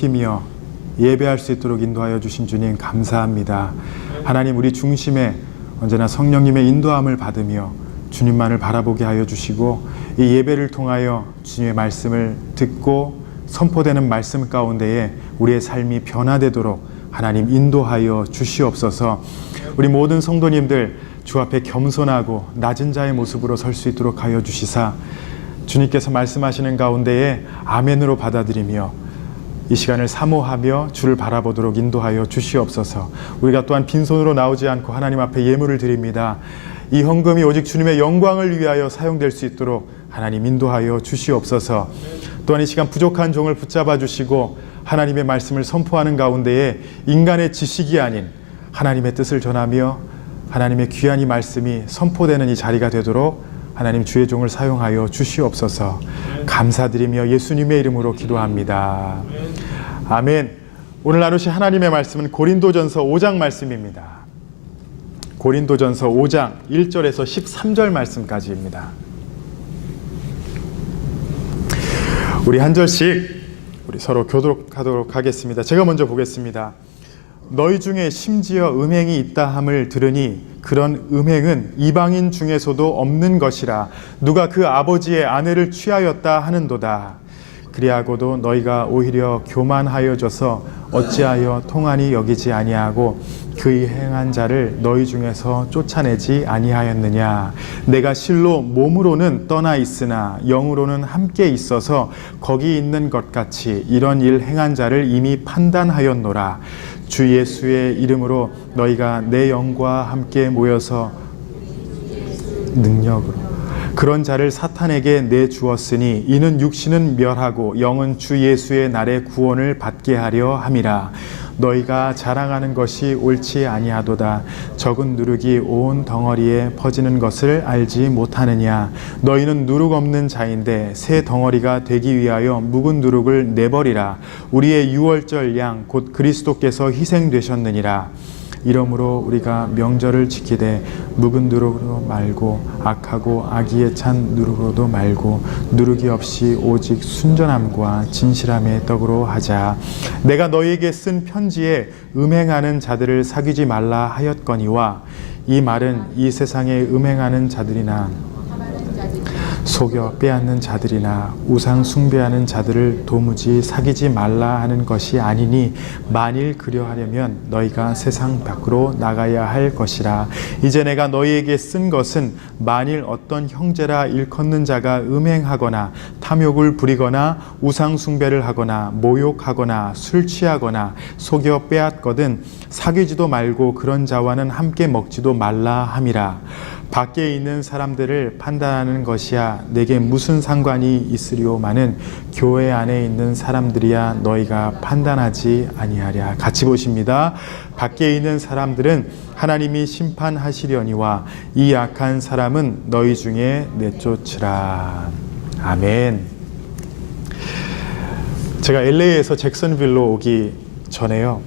높이며 예배할 수 있도록 인도하여 주신 주님 감사합니다. 하나님, 우리 중심에 언제나 성령님의 인도함을 받으며 주님만을 바라보게 하여 주시고, 이 예배를 통하여 주님의 말씀을 듣고 선포되는 말씀 가운데에 우리의 삶이 변화되도록 하나님 인도하여 주시옵소서. 우리 모든 성도님들 주 앞에 겸손하고 낮은 자의 모습으로 설 수 있도록 하여 주시사, 주님께서 말씀하시는 가운데에 아멘으로 받아들이며 이 시간을 사모하며 주를 바라보도록 인도하여 주시옵소서. 우리가 또한 빈손으로 나오지 않고 하나님 앞에 예물을 드립니다. 이 헌금이 오직 주님의 영광을 위하여 사용될 수 있도록 하나님 인도하여 주시옵소서. 또한 이 시간 부족한 종을 붙잡아 주시고 하나님의 말씀을 선포하는 가운데에 인간의 지식이 아닌 하나님의 뜻을 전하며 하나님의 귀한 이 말씀이 선포되는 이 자리가 되도록 하나님 주의 종을 사용하여 주시옵소서. 감사드리며 예수님의 이름으로 기도합니다. 아멘. 오늘 나누신 하나님의 말씀은 고린도전서 5장 말씀입니다. 고린도전서 5장 1절에서 13절 말씀까지입니다. 우리 한 절씩 우리 서로 교독하도록 하겠습니다. 제가 먼저 보겠습니다. 너희 중에 심지어 음행이 있다 함을 들으니 그런 음행은 이방인 중에서도 없는 것이라. 누가 그 아버지의 아내를 취하였다 하는도다. 그리하고도 너희가 오히려 교만하여져서 어찌하여 통한이 여기지 아니하고 그의 행한 자를 너희 중에서 쫓아내지 아니하였느냐. 내가 실로 몸으로는 떠나 있으나 영으로는 함께 있어서 거기 있는 것 같이 이런 일 행한 자를 이미 판단하였노라. 주 예수의 이름으로 너희가 내 영과 함께 모여서 능력으로 그런 자를 사탄에게 내주었으니 이는 육신은 멸하고 영은 주 예수의 날에 구원을 받게 하려 함이라. 너희가 자랑하는 것이 옳지 아니하도다. 적은 누룩이 온 덩어리에 퍼지는 것을 알지 못하느냐. 너희는 누룩 없는 자인데 새 덩어리가 되기 위하여 묵은 누룩을 내버리라. 우리의 유월절 양 곧 그리스도께서 희생되셨느니라. 이러므로 우리가 명절을 지키되 묵은 누룩으로 말고 악하고 악의에 찬 누룩으로도 말고 누룩이 없이 오직 순전함과 진실함의 떡으로 하자. 내가 너희에게 쓴 편지에 음행하는 자들을 사귀지 말라 하였거니와 이 말은 이 세상에 음행하는 자들이나 속여 빼앗는 자들이나 우상 숭배하는 자들을 도무지 사귀지 말라 하는 것이 아니니 만일 그려하려면 너희가 세상 밖으로 나가야 할 것이라. 이제 내가 너희에게 쓴 것은 만일 어떤 형제라 일컫는 자가 음행하거나 탐욕을 부리거나 우상 숭배를 하거나 모욕하거나 술 취하거나 속여 빼앗거든 사귀지도 말고 그런 자와는 함께 먹지도 말라 함이라. 밖에 있는 사람들을 판단하는 것이야 내게 무슨 상관이 있으리오마는 교회 안에 있는 사람들이야 너희가 판단하지 아니하랴. 같이 보십니다. 밖에 있는 사람들은 하나님이 심판하시려니와 이 악한 사람은 너희 중에 내쫓으라. 아멘. 제가 LA에서 잭슨빌로 오기 전에요,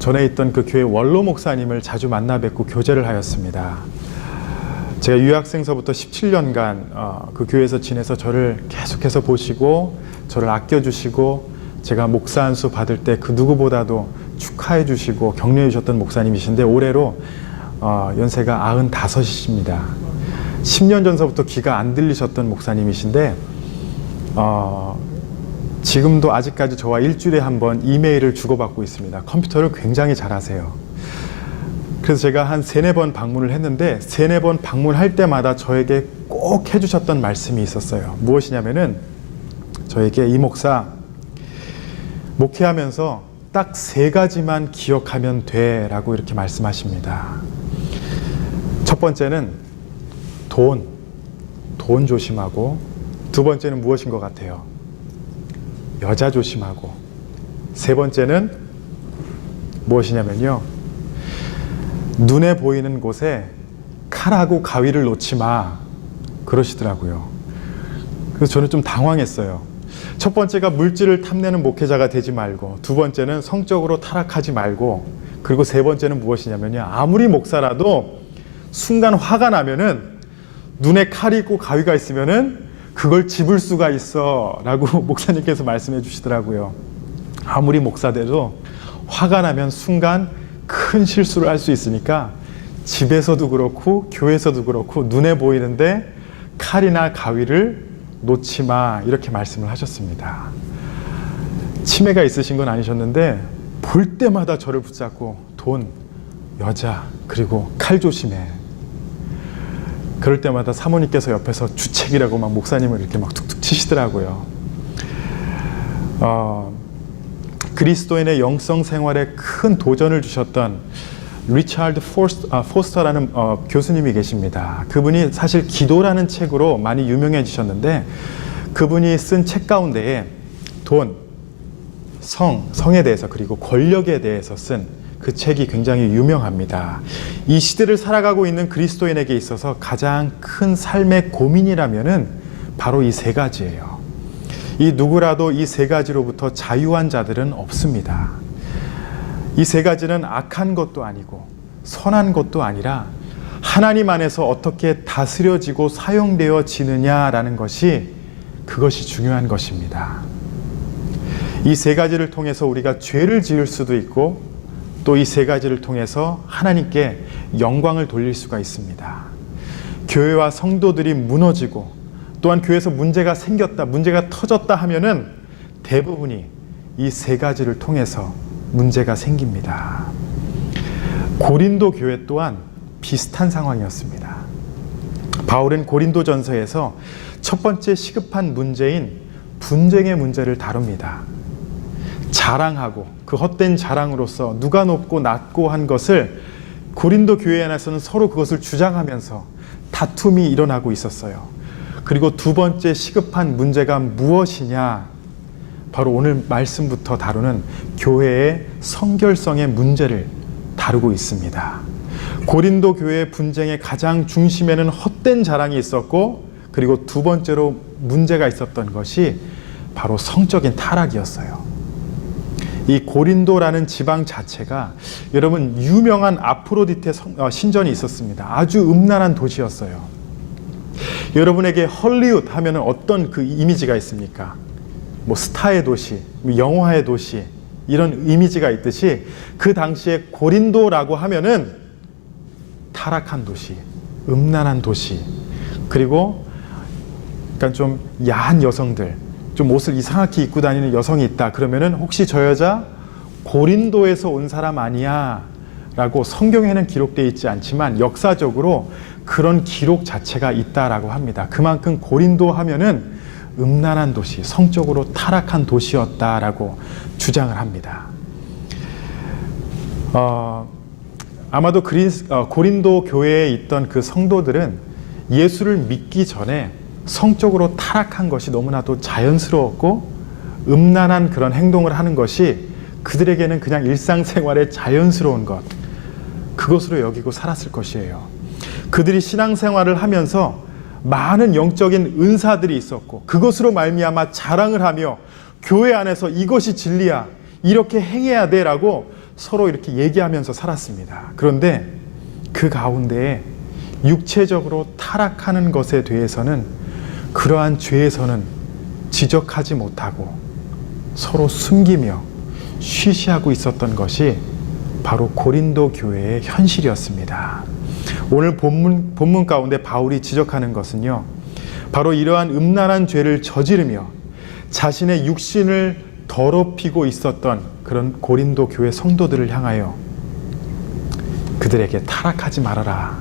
전에 있던 그 교회 원로 목사님을 자주 만나 뵙고 교제를 하였습니다. 제가 유학생서부터 17년간 그 교회에서 지내서 저를 계속해서 보시고 저를 아껴주시고 제가 목사 안수 받을 때 그 누구보다도 축하해 주시고 격려해 주셨던 목사님이신데 올해로 연세가 95이십니다. 10년 전서부터 귀가 안 들리셨던 목사님이신데 지금도 아직까지 저와 일주일에 한 번 이메일을 주고받고 있습니다. 컴퓨터를 굉장히 잘하세요. 그래서 제가 한 3-4번 방문을 했는데 3-4번 방문할 때마다 저에게 꼭 해주셨던 말씀이 있었어요. 무엇이냐면은 저에게 이 목사 목회하면서 딱 3가지만 기억하면 돼 라고 이렇게 말씀하십니다. 첫 번째는 돈 조심하고, 두 번째는 무엇인 것 같아요? 여자 조심하고, 세 번째는 무엇이냐면요, 눈에 보이는 곳에 칼하고 가위를 놓지 마 그러시더라고요. 그래서 저는 좀 당황했어요. 첫 번째가 물질을 탐내는 목회자가 되지 말고, 두 번째는 성적으로 타락하지 말고, 그리고 세 번째는 무엇이냐면요, 아무리 목사라도 순간 화가 나면은 눈에 칼이 있고 가위가 있으면은 그걸 집을 수가 있어 라고 목사님께서 말씀해 주시더라고요. 아무리 목사돼도 화가 나면 순간 큰 실수를 할 수 있으니까 집에서도 그렇고 교회에서도 그렇고 눈에 보이는데 칼이나 가위를 놓지 마, 이렇게 말씀을 하셨습니다. 치매가 있으신 건 아니셨는데 볼 때마다 저를 붙잡고 돈, 여자, 그리고 칼 조심해. 그럴 때마다 사모님께서 옆에서 주책이라고 막 목사님을 이렇게 막 툭툭 치시더라고요. 그리스도인의 영성 생활에 큰 도전을 주셨던 리차드 포스터라는 교수님이 계십니다. 그분이 사실 기도라는 책으로 많이 유명해지셨는데, 그분이 쓴 책 가운데에 돈, 성에 대해서 그리고 권력에 대해서 쓴 그 책이 굉장히 유명합니다. 이 시대를 살아가고 있는 그리스도인에게 있어서 가장 큰 삶의 고민이라면은 바로 이 세 가지예요. 이 누구라도 이 세 가지로부터 자유한 자들은 없습니다. 이 세 가지는 악한 것도 아니고 선한 것도 아니라 하나님 안에서 어떻게 다스려지고 사용되어지느냐라는 것이, 그것이 중요한 것입니다. 이 세 가지를 통해서 우리가 죄를 지을 수도 있고, 또 이 세 가지를 통해서 하나님께 영광을 돌릴 수가 있습니다. 교회와 성도들이 무너지고, 또한 교회에서 문제가 생겼다, 문제가 터졌다 하면은 대부분이 이 세 가지를 통해서 문제가 생깁니다. 고린도 교회 또한 비슷한 상황이었습니다. 바울은 고린도전서에서 첫 번째 시급한 문제인 분쟁의 문제를 다룹니다. 자랑하고 그 헛된 자랑으로서 누가 높고 낮고 한 것을 고린도 교회 안에서는 서로 그것을 주장하면서 다툼이 일어나고 있었어요. 그리고 두 번째 시급한 문제가 무엇이냐? 바로 오늘 말씀부터 다루는 교회의 성결성의 문제를 다루고 있습니다. 고린도 교회의 분쟁의 가장 중심에는 헛된 자랑이 있었고, 그리고 두 번째로 문제가 있었던 것이 바로 성적인 타락이었어요. 이 고린도라는 지방 자체가, 여러분, 유명한 아프로디테 신전이 있었습니다. 아주 음란한 도시였어요. 여러분에게 헐리우드 하면 어떤 그 이미지가 있습니까? 뭐 스타의 도시, 영화의 도시, 이런 이미지가 있듯이 그 당시에 고린도라고 하면은 타락한 도시, 음란한 도시, 그리고 약간 좀 야한 여성들, 좀 옷을 이상하게 입고 다니는 여성이 있다 그러면은 혹시 저 여자 고린도에서 온 사람 아니야? 라고 성경에는 기록되어 있지 않지만 역사적으로 그런 기록 자체가 있다라고 합니다. 그만큼 고린도 하면은 음란한 도시, 성적으로 타락한 도시였다라고 주장을 합니다. 아마도 고린도 교회에 있던 그 성도들은 예수를 믿기 전에 성적으로 타락한 것이 너무나도 자연스러웠고, 음란한 그런 행동을 하는 것이 그들에게는 그냥 일상생활의 자연스러운 것, 그것으로 여기고 살았을 것이에요. 그들이 신앙생활을 하면서 많은 영적인 은사들이 있었고, 그것으로 말미암아 자랑을 하며 교회 안에서 이것이 진리야, 이렇게 행해야 돼 라고 서로 이렇게 얘기하면서 살았습니다. 그런데 그 가운데에 육체적으로 타락하는 것에 대해서는, 그러한 죄에서는 지적하지 못하고 서로 숨기며 쉬쉬하고 있었던 것이 바로 고린도 교회의 현실이었습니다. 오늘 본문 가운데 바울이 지적하는 것은요, 바로 이러한 음란한 죄를 저지르며 자신의 육신을 더럽히고 있었던 그런 고린도 교회 성도들을 향하여 그들에게 타락하지 말아라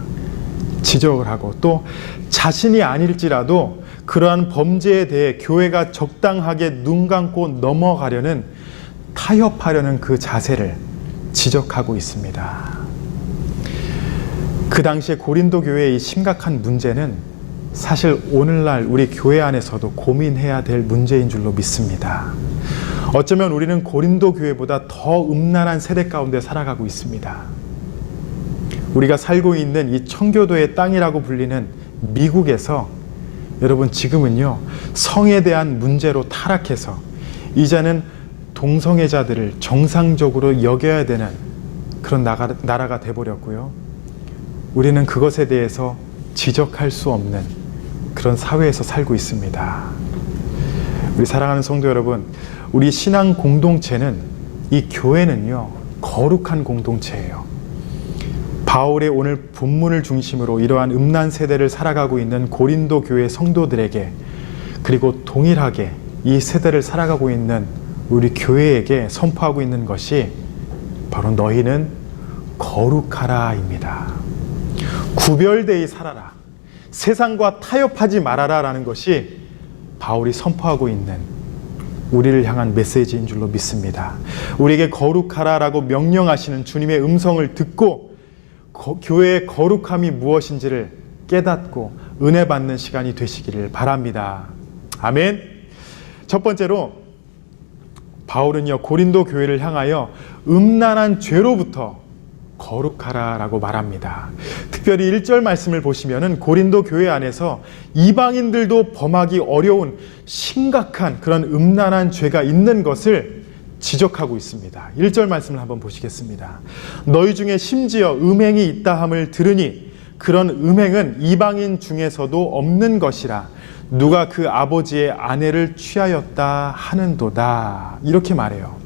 지적을 하고, 또 자신이 아닐지라도 그러한 범죄에 대해 교회가 적당하게 눈 감고 넘어가려는, 타협하려는 그 자세를 지적하고 있습니다. 그 당시에 고린도 교회의 이 심각한 문제는 사실 오늘날 우리 교회 안에서도 고민해야 될 문제인 줄로 믿습니다. 어쩌면 우리는 고린도 교회보다 더 음란한 세대 가운데 살아가고 있습니다. 우리가 살고 있는 이 청교도의 땅이라고 불리는 미국에서 여러분, 지금은요, 성에 대한 문제로 타락해서 이제는 동성애자들을 정상적으로 여겨야 되는 그런 나라가 돼버렸고요. 우리는 그것에 대해서 지적할 수 없는 그런 사회에서 살고 있습니다. 우리 사랑하는 성도 여러분, 우리 신앙 공동체는, 이 교회는요, 거룩한 공동체예요. 바울의 오늘 본문을 중심으로 이러한 음란 세대를 살아가고 있는 고린도 교회 성도들에게, 그리고 동일하게 이 세대를 살아가고 있는 우리 교회에게 선포하고 있는 것이 바로 너희는 거룩하라입니다. 구별되이 살아라, 세상과 타협하지 말아라 라는 것이 바울이 선포하고 있는 우리를 향한 메시지인 줄로 믿습니다. 우리에게 거룩하라라고 명령하시는 주님의 음성을 듣고 교회의 거룩함이 무엇인지를 깨닫고 은혜 받는 시간이 되시기를 바랍니다. 아멘. 첫 번째로 바울은요, 고린도 교회를 향하여 음란한 죄로부터 거룩하라라고 말합니다. 특별히 1절 말씀을 보시면은 고린도 교회 안에서 이방인들도 범하기 어려운 심각한 그런 음란한 죄가 있는 것을 지적하고 있습니다. 1절 말씀을 한번 보시겠습니다. 너희 중에 심지어 음행이 있다 함을 들으니 그런 음행은 이방인 중에서도 없는 것이라 누가 그 아버지의 아내를 취하였다 하는도다. 이렇게 말해요.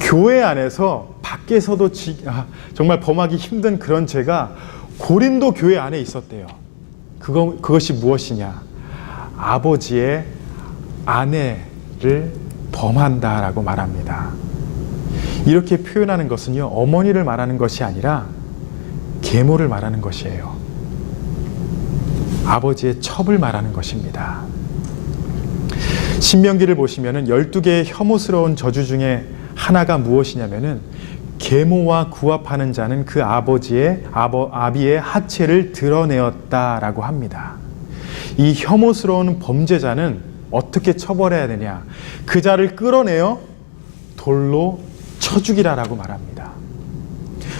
교회 안에서 밖에서도 정말 범하기 힘든 그런 죄가 고린도 교회 안에 있었대요. 그것이 무엇이냐? 아버지의 아내를 범한다라고 말합니다. 이렇게 표현하는 것은요, 어머니를 말하는 것이 아니라 계모를 말하는 것이에요. 아버지의 첩을 말하는 것입니다. 신명기를 보시면은 12개의 혐오스러운 저주 중에 하나가 무엇이냐면은 계모와 구합하는 자는 그 아비의 하체를 드러내었다라고 합니다. 이 혐오스러운 범죄자는 어떻게 처벌해야 되냐? 그 자를 끌어내어 돌로 쳐 죽이라라고 말합니다.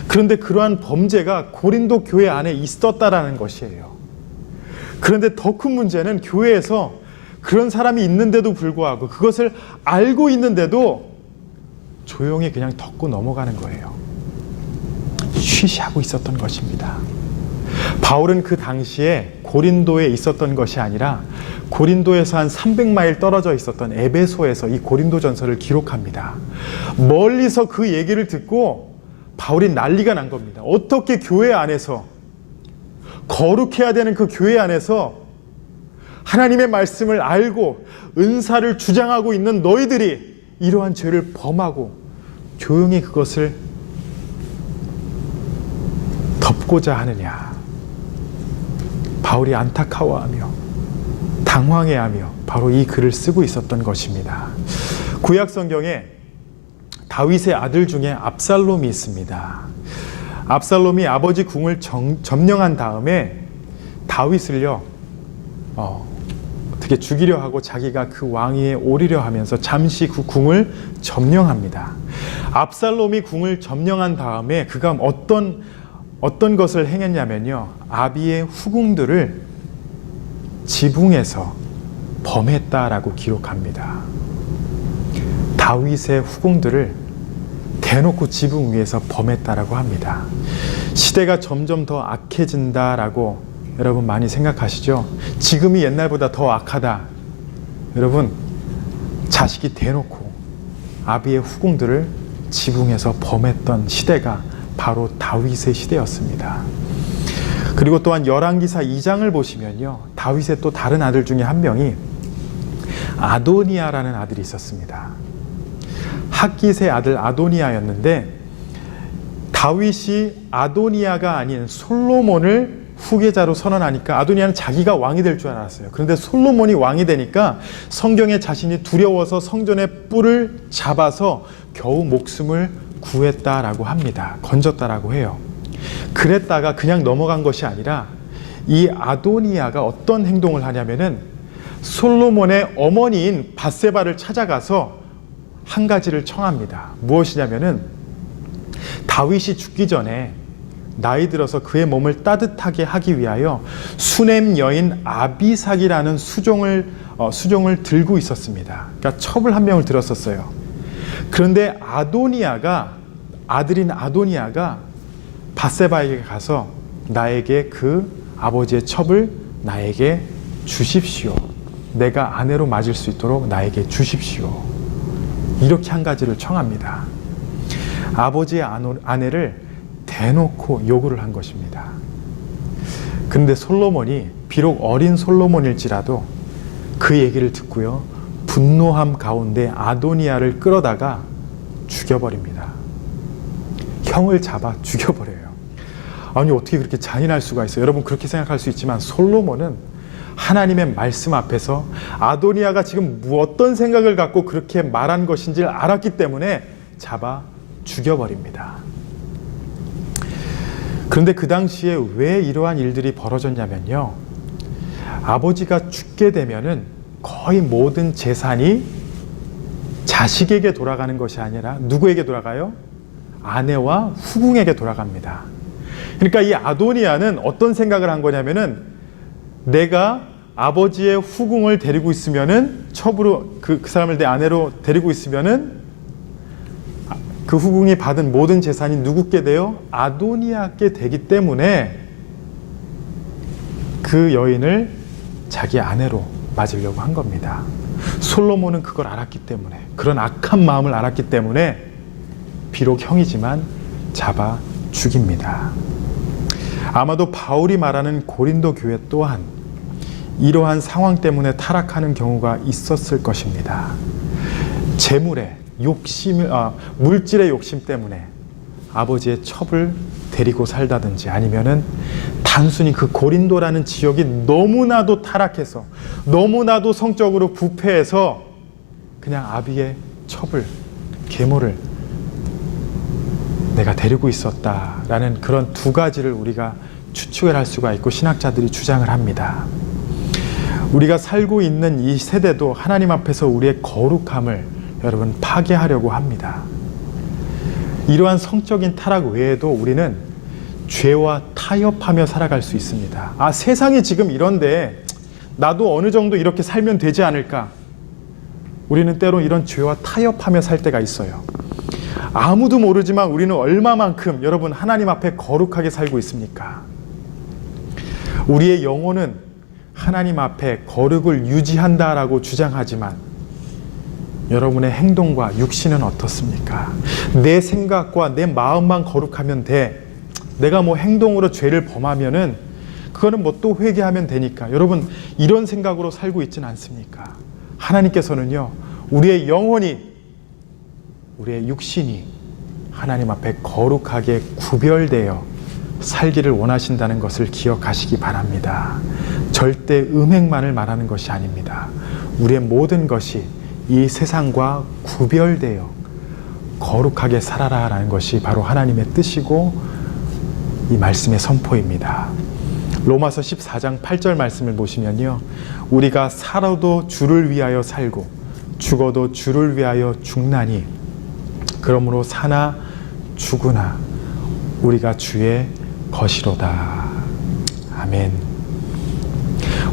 그런데 그러한 범죄가 고린도 교회 안에 있었다라는 것이에요. 그런데 더 큰 문제는 교회에서 그런 사람이 있는데도 불구하고, 그것을 알고 있는데도 조용히 그냥 덮고 넘어가는 거예요. 쉬쉬하고 있었던 것입니다. 바울은 그 당시에 고린도에 있었던 것이 아니라 고린도에서 한 300마일 떨어져 있었던 에베소에서 이 고린도전서를 기록합니다. 멀리서 그 얘기를 듣고 바울이 난리가 난 겁니다. 어떻게 교회 안에서, 거룩해야 되는 그 교회 안에서 하나님의 말씀을 알고 은사를 주장하고 있는 너희들이 이러한 죄를 범하고 조용히 그것을 덮고자 하느냐. 바울이 안타까워하며 당황해하며 바로 이 글을 쓰고 있었던 것입니다. 구약 성경에 다윗의 아들 중에 압살롬이 있습니다. 압살롬이 아버지 궁을 점령한 다음에 다윗을요, 어떻게 죽이려 하고 자기가 그 왕위에 오르려 하면서 잠시 그 궁을 점령합니다. 압살롬이 궁을 점령한 다음에 그가 어떤 것을 행했냐면요, 아비의 후궁들을 지붕에서 범했다라고 기록합니다. 다윗의 후궁들을 대놓고 지붕 위에서 범했다라고 합니다. 시대가 점점 더 악해진다라고 여러분 많이 생각하시죠? 지금이 옛날보다 더 악하다. 여러분, 자식이 대놓고 아비의 후궁들을 지붕에서 범했던 시대가 바로 다윗의 시대였습니다. 그리고 또한 열왕기사 2장을 보시면요, 다윗의 또 다른 아들 중에 한 명이 아도니아라는 아들이 있었습니다. 핫깃의 아들 아도니아였는데, 다윗이 아도니아가 아닌 솔로몬을 후계자로 선언하니까 아도니아는 자기가 왕이 될 줄 알았어요. 그런데 솔로몬이 왕이 되니까 성경에 자신이 두려워서 성전의 뿔을 잡아서 겨우 목숨을 구했다라고 합니다. 건졌다라고 해요. 그랬다가 그냥 넘어간 것이 아니라 이 아도니아가 어떤 행동을 하냐면은 솔로몬의 어머니인 밧세바를 찾아가서 한 가지를 청합니다. 무엇이냐면은 다윗이 죽기 전에 나이 들어서 그의 몸을 따뜻하게 하기 위하여 수넴 여인 아비삭이라는 수종을 들고 있었습니다. 그러니까 첩을 한 명을 들었었어요. 그런데 아들인 아도니아가 밧세바에게 가서 나에게 그 아버지의 첩을 나에게 주십시오. 내가 아내로 맞을 수 있도록 나에게 주십시오. 이렇게 한 가지를 청합니다. 아버지의 아내를 대놓고 요구를 한 것입니다. 그런데 솔로몬이 비록 어린 솔로몬일지라도 그 얘기를 듣고요, 분노함 가운데 아도니아를 끌어다가 죽여버립니다. 형을 잡아 죽여버려요. 아니, 어떻게 그렇게 잔인할 수가 있어요? 여러분, 그렇게 생각할 수 있지만 솔로몬은 하나님의 말씀 앞에서 아도니아가 지금 어떤 생각을 갖고 그렇게 말한 것인지를 알았기 때문에 잡아 죽여버립니다. 그런데 그 당시에 왜 이러한 일들이 벌어졌냐면요, 아버지가 죽게 되면은 거의 모든 재산이 자식에게 돌아가는 것이 아니라 누구에게 돌아가요? 아내와 후궁에게 돌아갑니다. 그러니까 이 아도니아는 어떤 생각을 한 거냐면은, 내가 아버지의 후궁을 데리고 있으면은, 첩으로 그 사람을 내 아내로 데리고 있으면은 그 후궁이 받은 모든 재산이 누구께 돼요? 아도니아께 되기 때문에 그 여인을 자기 아내로 맞으려고 한 겁니다. 솔로몬은 그걸 알았기 때문에, 그런 악한 마음을 알았기 때문에 비록 형이지만 잡아 죽입니다. 아마도 바울이 말하는 고린도 교회 또한 이러한 상황 때문에 타락하는 경우가 있었을 것입니다. 재물의 욕심, 물질의 욕심 때문에 아버지의 첩을 데리고 살다든지, 아니면은 단순히 그 고린도라는 지역이 너무나도 타락해서, 너무나도 성적으로 부패해서 그냥 아비의 첩을, 계모를 내가 데리고 있었다라는 그런 두 가지를 우리가 추측을 할 수가 있고 신학자들이 주장을 합니다. 우리가 살고 있는 이 세대도 하나님 앞에서 우리의 거룩함을 여러분 파괴하려고 합니다. 이러한 성적인 타락 외에도 우리는 죄와 타협하며 살아갈 수 있습니다. 세상이 지금 이런데 나도 어느 정도 이렇게 살면 되지 않을까? 우리는 때로 이런 죄와 타협하며 살 때가 있어요. 아무도 모르지만 우리는 얼마만큼 여러분 하나님 앞에 거룩하게 살고 있습니까? 우리의 영혼은 하나님 앞에 거룩을 유지한다라고 주장하지만 여러분의 행동과 육신은 어떻습니까? 내 생각과 내 마음만 거룩하면 돼. 내가 뭐 행동으로 죄를 범하면은 그거는 뭐 또 회개하면 되니까. 여러분, 이런 생각으로 살고 있지는 않습니까? 하나님께서는요, 우리의 영혼이, 우리의 육신이 하나님 앞에 거룩하게 구별되어 살기를 원하신다는 것을 기억하시기 바랍니다. 절대 음행만을 말하는 것이 아닙니다. 우리의 모든 것이 이 세상과 구별되어 거룩하게 살아라라는 것이 바로 하나님의 뜻이고 이 말씀의 선포입니다. 로마서 14장 8절 말씀을 보시면요, 우리가 살아도 주를 위하여 살고 죽어도 주를 위하여 죽나니 그러므로 사나 죽으나 우리가 주의 것이로다. 아멘.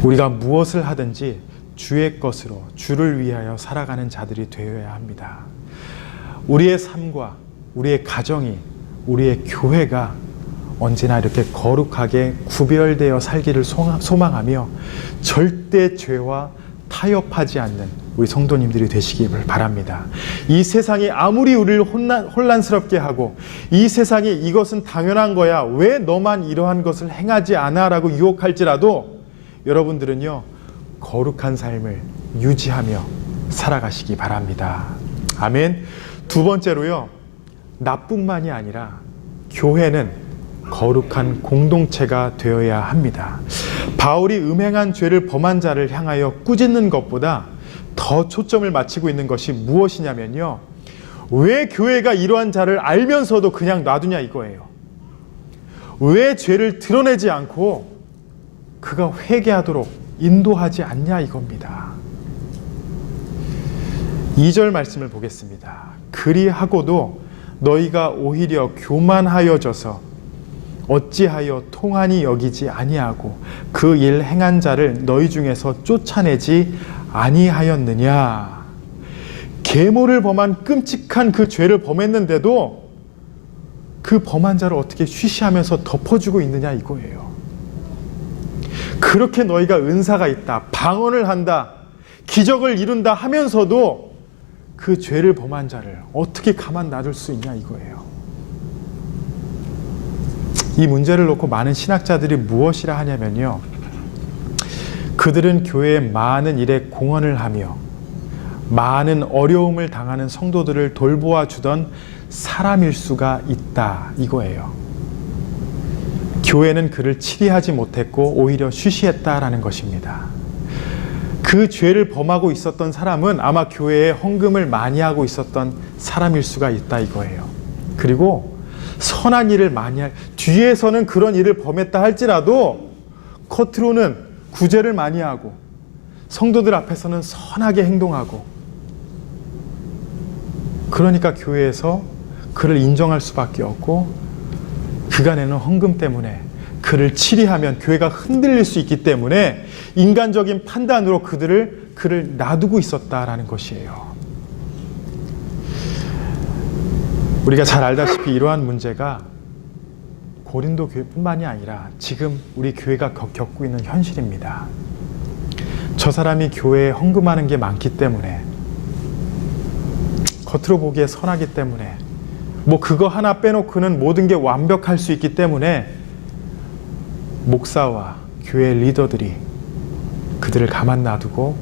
우리가 무엇을 하든지 주의 것으로 주를 위하여 살아가는 자들이 되어야 합니다. 우리의 삶과 우리의 가정이, 우리의 교회가 언제나 이렇게 거룩하게 구별되어 살기를 소망하며 절대 죄와 타협하지 않는 우리 성도님들이 되시기를 바랍니다. 이 세상이 아무리 우리를 혼란스럽게 하고 이 세상이 이것은 당연한 거야, 왜 너만 이러한 것을 행하지 않아? 라고 유혹할지라도 여러분들은요, 거룩한 삶을 유지하며 살아가시기 바랍니다. 아멘. 두 번째로요, 나뿐만이 아니라 교회는 거룩한 공동체가 되어야 합니다. 바울이 음행한 죄를 범한 자를 향하여 꾸짖는 것보다 더 초점을 맞추고 있는 것이 무엇이냐면요, 왜 교회가 이러한 자를 알면서도 그냥 놔두냐 이거예요. 왜 죄를 드러내지 않고 그가 회개하도록 인도하지 않냐 이겁니다. 2절 말씀을 보겠습니다. 그리하고도 너희가 오히려 교만하여져서 어찌하여 통한이 여기지 아니하고 그 일 행한 자를 너희 중에서 쫓아내지 아니하였느냐. 계모를 범한 끔찍한 그 죄를 범했는데도 그 범한 자를 어떻게 쉬쉬하면서 덮어주고 있느냐 이거예요. 그렇게 너희가 은사가 있다, 방언을 한다, 기적을 이룬다 하면서도 그 죄를 범한 자를 어떻게 가만 놔둘 수 있냐 이거예요. 이 문제를 놓고 많은 신학자들이 무엇이라 하냐면요, 그들은 교회의 많은 일에 공헌을 하며 많은 어려움을 당하는 성도들을 돌보아 주던 사람일 수가 있다 이거예요. 교회는 그를 치리하지 못했고 오히려 쉬쉬했다라는 것입니다. 그 죄를 범하고 있었던 사람은 아마 교회에 헌금을 많이 하고 있었던 사람일 수가 있다 이거예요. 그리고 선한 일을 많이 뒤에서는 그런 일을 범했다 할지라도 겉으로는 구제를 많이 하고 성도들 앞에서는 선하게 행동하고, 그러니까 교회에서 그를 인정할 수밖에 없고 그가 내는 헌금 때문에 그를 치리하면 교회가 흔들릴 수 있기 때문에 인간적인 판단으로 그를 놔두고 있었다라는 것이에요. 우리가 잘 알다시피 이러한 문제가 고린도 교회뿐만이 아니라 지금 우리 교회가 겪고 있는 현실입니다. 저 사람이 교회에 헌금하는 게 많기 때문에, 겉으로 보기에 선하기 때문에, 뭐 그거 하나 빼놓고는 모든 게 완벽할 수 있기 때문에 목사와 교회 리더들이 그들을 가만 놔두고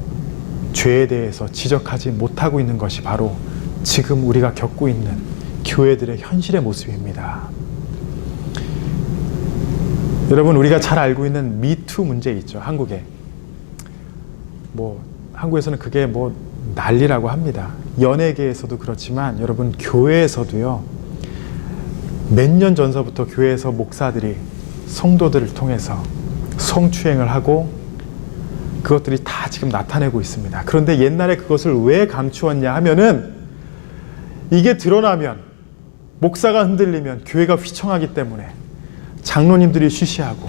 죄에 대해서 지적하지 못하고 있는 것이 바로 지금 우리가 겪고 있는 교회들의 현실의 모습입니다. 여러분, 우리가 잘 알고 있는 미투 문제 있죠, 한국에. 한국에서는 그게 난리라고 합니다. 연예계에서도 그렇지만 여러분, 교회에서도요, 몇 년 전서부터 교회에서 목사들이 성도들을 통해서 성추행을 하고 그것들이 다 지금 나타내고 있습니다. 그런데 옛날에 그것을 왜 감추었냐 하면은, 이게 드러나면 목사가 흔들리면 교회가 휘청하기 때문에 장로님들이 쉬쉬하고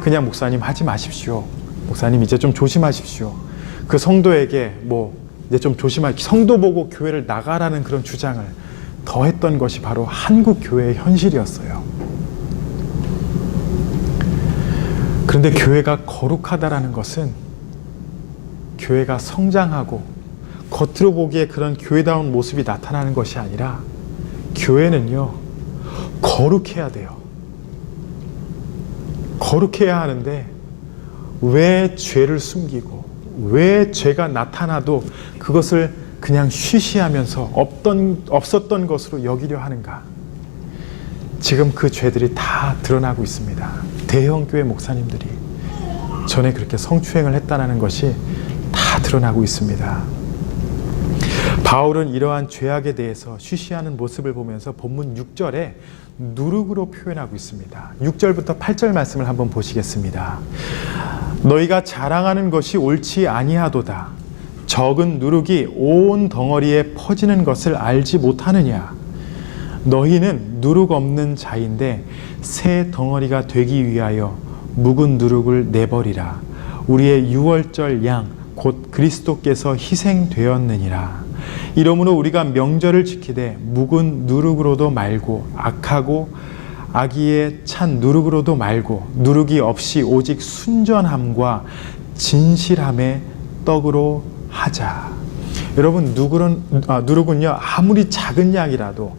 그냥 목사님 하지 마십시오, 목사님 이제 좀 조심하십시오, 그 성도에게 이제 좀 성도 보고 교회를 나가라는 그런 주장을 더 했던 것이 바로 한국 교회의 현실이었어요. 그런데 교회가 거룩하다라는 것은 교회가 성장하고 겉으로 보기에 그런 교회다운 모습이 나타나는 것이 아니라, 교회는요, 거룩해야 돼요. 거룩해야 하는데 왜 죄를 숨기고 왜 죄가 나타나도 그것을 그냥 쉬쉬하면서 없었던 것으로 여기려 하는가? 지금 그 죄들이 다 드러나고 있습니다. 대형 교회 목사님들이 전에 그렇게 성추행을 했다는 것이 다 드러나고 있습니다. 바울은 이러한 죄악에 대해서 쉬쉬하는 모습을 보면서 본문 6절에 누룩으로 표현하고 있습니다. 6절부터 8절 말씀을 한번 보시겠습니다. 너희가 자랑하는 것이 옳지 아니하도다. 적은 누룩이 온 덩어리에 퍼지는 것을 알지 못하느냐. 너희는 누룩 없는 자인데 새 덩어리가 되기 위하여 묵은 누룩을 내버리라. 우리의 유월절 양 곧 그리스도께서 희생되었느니라. 이러므로 우리가 명절을 지키되 묵은 누룩으로도 말고 악하고 악의에 찬 누룩으로도 말고 누룩이 없이 오직 순전함과 진실함의 떡으로 하자. 여러분, 누룩은요, 아무리 작은 양이라도